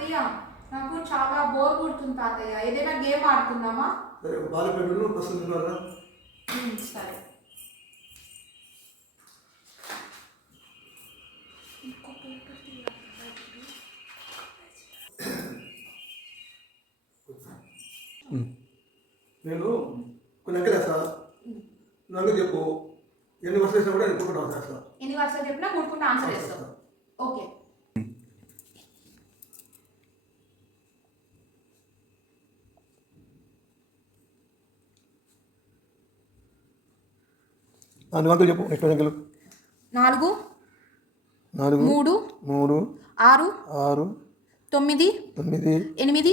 తాతయ్య నాకు చాలా బోర్ కొడుతుంది తాతయ్య, ఏదైనా గేమ్ ఆడుకుందామా? సరే బాలపెన్నులు ప్రస్తుతం ద్వారా సరే. నేను కొన్ని అంకెలు వేస్తా, నన్ను చెప్పు. ఎన్ని వర్షాలు వేసినా కూడా నేను కూడుకుంటా వేస్తా. ఎన్ని వర్షాలు చెప్పినా కూడుకుంటా ఆన్సర్ చేస్తావు. ఓకే. నువ్వు అంకెలు చెప్పు. నెక్స్ట్ అంకెలు 4 4 3 3 6 6 9 9 8 8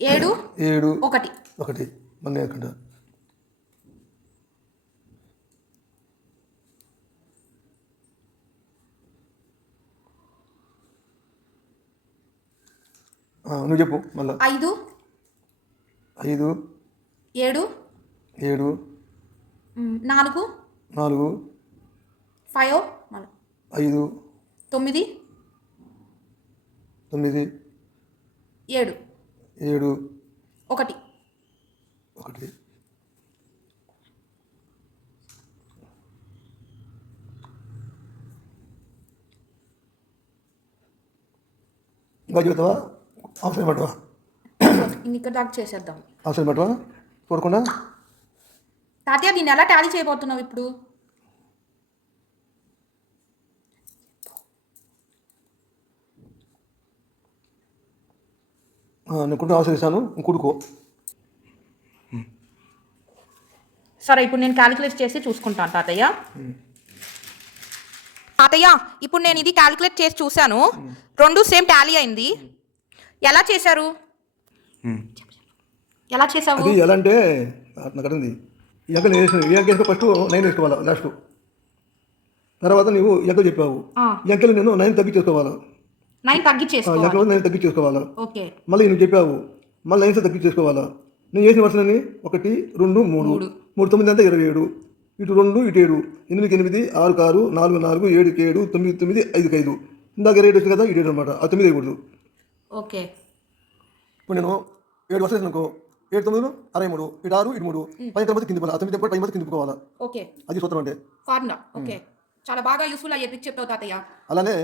7 7 1. 1 మన ఎక్కడ నువ్వు చెప్పు మళ్ళా. 5 5 7 7 4 4 5 5 9 9 7 7 1. 1 ఇంకా చెబుతావా? ఆప్షన్ పట్టవా? ఇక్కడ దాకా చేసేద్దాం. ఆప్షన్ పట్టవా చూడకుండా? తాతయ్య దీన్ని ఎలా టాలీ చేయబోతున్నావు ఇప్పుడు? నేను కూడా ఆశ్రయిస్తాను, కూడుకో. సరే, ఇప్పుడు నేను క్యాలిక్యులేట్ చేసి చూసుకుంటాను తాతయ్య. తాతయ్య ఇప్పుడు నేను ఇది క్యాలిక్యులేట్ చేసి చూశాను, రెండు సేమ్ టాలీ అయింది. ఎలా చేశారు? ఎలా చేసావు? అది ఎలా అంటే నాకు అర్థంది. ఈ అంకెలు వేసిన ఈ అంకె ఫస్ట్ 9 వేసుకోవాలి లాస్ట్. తర్వాత నువ్వు ఈ అంకెలు చెప్పావు, ఈ అంకెలు నేను 9 తగ్గించేసుకోవాలి. 9 తగ్గించేసుకోవాలి. ఈ అంకెలు 9 తగ్గించేసుకోవాలా. ఓకే. మళ్ళీ నువ్వు చెప్పావు, మళ్ళీ 9 తగ్గించేసుకోవాలా. నేను చేసిన వర్షాలని 1 2 3 3 9 అంతా 27. ఇటు 2 ఇటు 7 8 8 6 6 4 4 7 7 9 9 5 5. ఇందాక 27 వచ్చింది కదా, 7 అనమాట. ఆ 9 వేయకూడదు. ఓకే. ఇప్పుడు నేను 7 వర్షాలు అనుకో, 7 9 63, ఇటు 6 ఇటు 3 10 తర్వాత కింది పోవాలి. 9 10 10 కింది పోవాలా. ఓకే. అది సూత్రం అంటే ఫార్ములా. ఓకే, చాలా బాగా యూస్ఫుల్ అయ్యే ట్రిక్ చెప్తావు తాతయ్య. అలానే